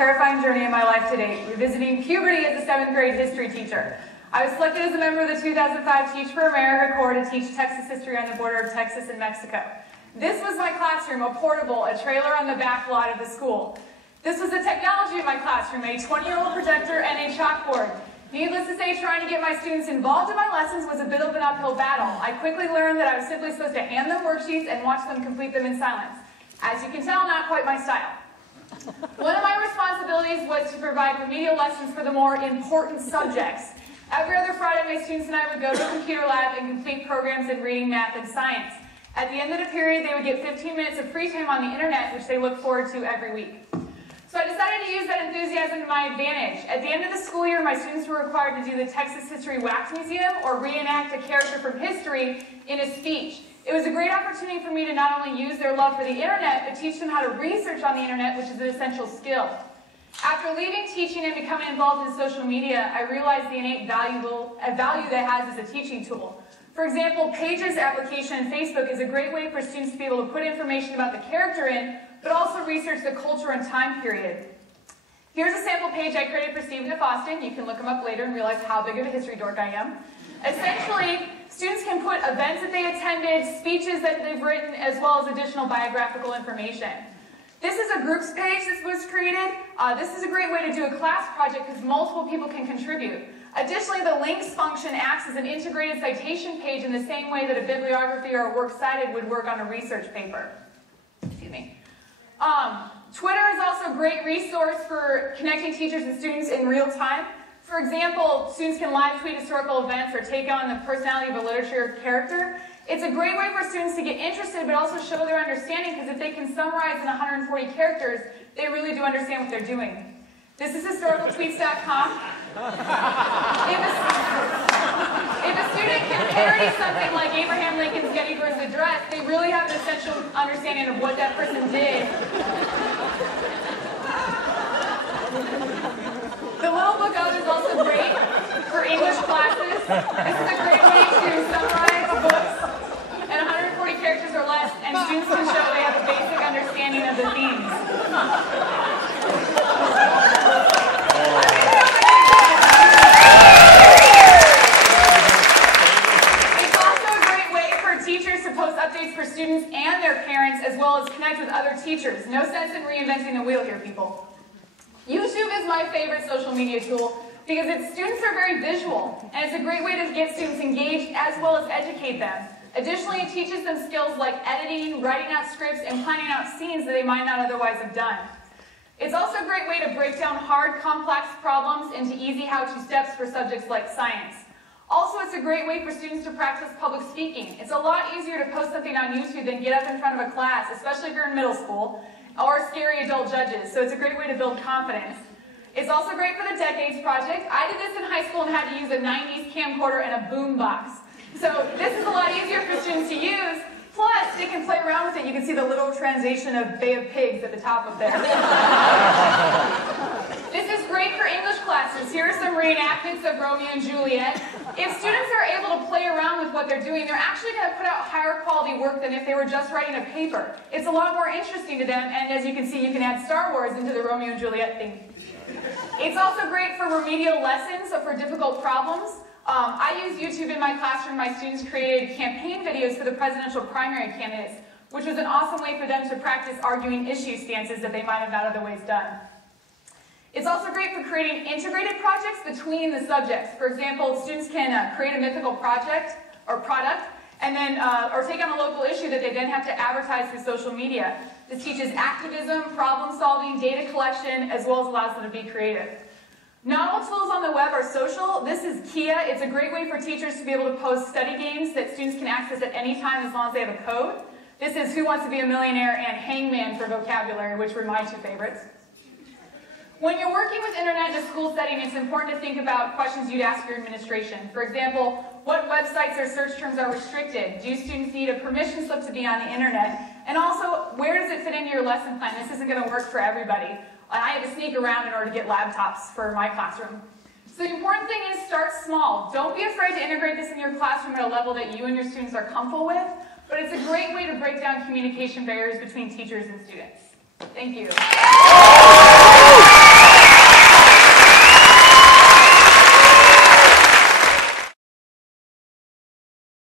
terrifying journey in my life to date, revisiting puberty as a 7th grade history teacher. I was selected as a member of the 2005 Teach for America Corps to teach Texas history on the border of Texas and Mexico. This was my classroom, a portable, a trailer on the back lot of the school. This was the technology of my classroom, a 20-year-old projector and a chalkboard. Needless to say, trying to get my students involved in my lessons was a bit of an uphill battle. I quickly learned that I was simply supposed to hand them worksheets and watch them complete them in silence. As you can tell, not quite my style. One of my responsibilities was to provide remedial lessons for the more important subjects. Every other Friday, my students and I would go to a computer lab and complete programs in reading, math, and science. At the end of the period, they would get 15 minutes of free time on the internet, which they look forward to every week. So I decided to use that enthusiasm to my advantage. At the end of the school year, my students were required to do the Texas History Wax Museum or reenact a character from history in a speech. It was a great opportunity for me to not only use their love for the internet, but teach them how to research on the internet, which is an essential skill. After leaving teaching and becoming involved in social media, I realized the innate value that it has as a teaching tool. For example, Pages application in Facebook is a great way for students to be able to put information about the character in, but also research the culture and time period. Here's a sample page I created for Stephen F. Austin. You can look him up later and realize how big of a history dork I am. Essentially, students can put events that they attended, speeches that they've written, as well as additional biographical information. This is a groups page that was created. This is a great way to do a class project because multiple people can contribute. Additionally, the links function acts as an integrated citation page in the same way that a bibliography or a works cited would work on a research paper. Excuse me. Twitter is also a great resource for connecting teachers and students in real time. For example, students can live tweet historical events or take on the personality of a literature character. It's a great way for students to get interested but also show their understanding because if they can summarize in 140 characters, they really do understand what they're doing. This is historicaltweets.com. If a student can parody something like Abraham Lincoln's Gettysburg Address, they really have an essential understanding of what that person did. The Little Book Of is also great for English classes. This is a great way to summarize books in 140 characters or less, and students can show they have a basic understanding of the themes. It's also a great way for teachers to post updates for students and their parents, as well as connect with other teachers. No sense in reinventing the wheel here, people. YouTube is my favorite social media tool because its students are very visual, and it's a great way to get students engaged as well as educate them. Additionally, it teaches them skills like editing, writing out scripts, and planning out scenes that they might not otherwise have done. It's also a great way to break down hard, complex problems into easy how-to steps for subjects like science. Also, it's a great way for students to practice public speaking. It's a lot easier to post something on YouTube than get up in front of a class, especially if you're in middle school, or scary adult judges, so it's a great way to build confidence. It's also great for the Decades Project. I did this in high school and had to use a 90s camcorder and a boom box. So this is a lot easier for students to use, plus they can play around with it. You can see the little translation of Bay of Pigs at the top of there. This is great for English classes. Here are some reenactments of Romeo and Juliet. If students are able to play around with what they're doing, they're actually going to put out higher quality work than if they were just writing a paper. It's a lot more interesting to them, and as you can see, you can add Star Wars into the Romeo and Juliet theme. It's also great for remedial lessons, so for difficult problems. I use YouTube in my classroom. My students created campaign videos for the presidential primary candidates, which was an awesome way for them to practice arguing issue stances that they might have not otherwise done. It's also great for creating integrated projects between the subjects. For example, students can create a mythical project or product, and then or take on a local issue that they then have to advertise through social media. This teaches activism, problem solving, data collection, as well as allows them to be creative. Not all tools on the web are social. This is Kia. It's a great way for teachers to be able to post study games that students can access at any time as long as they have a code. This is Who Wants to Be a Millionaire and Hangman for vocabulary, which were my two favorites. When you're working with internet in a school setting, it's important to think about questions you'd ask your administration. For example, what websites or search terms are restricted? Do students need a permission slip to be on the internet? And also, where does it fit into your lesson plan? This isn't going to work for everybody. I had to sneak around in order to get laptops for my classroom. So the important thing is start small. Don't be afraid to integrate this in your classroom at a level that you and your students are comfortable with, but it's a great way to break down communication barriers between teachers and students. Thank you.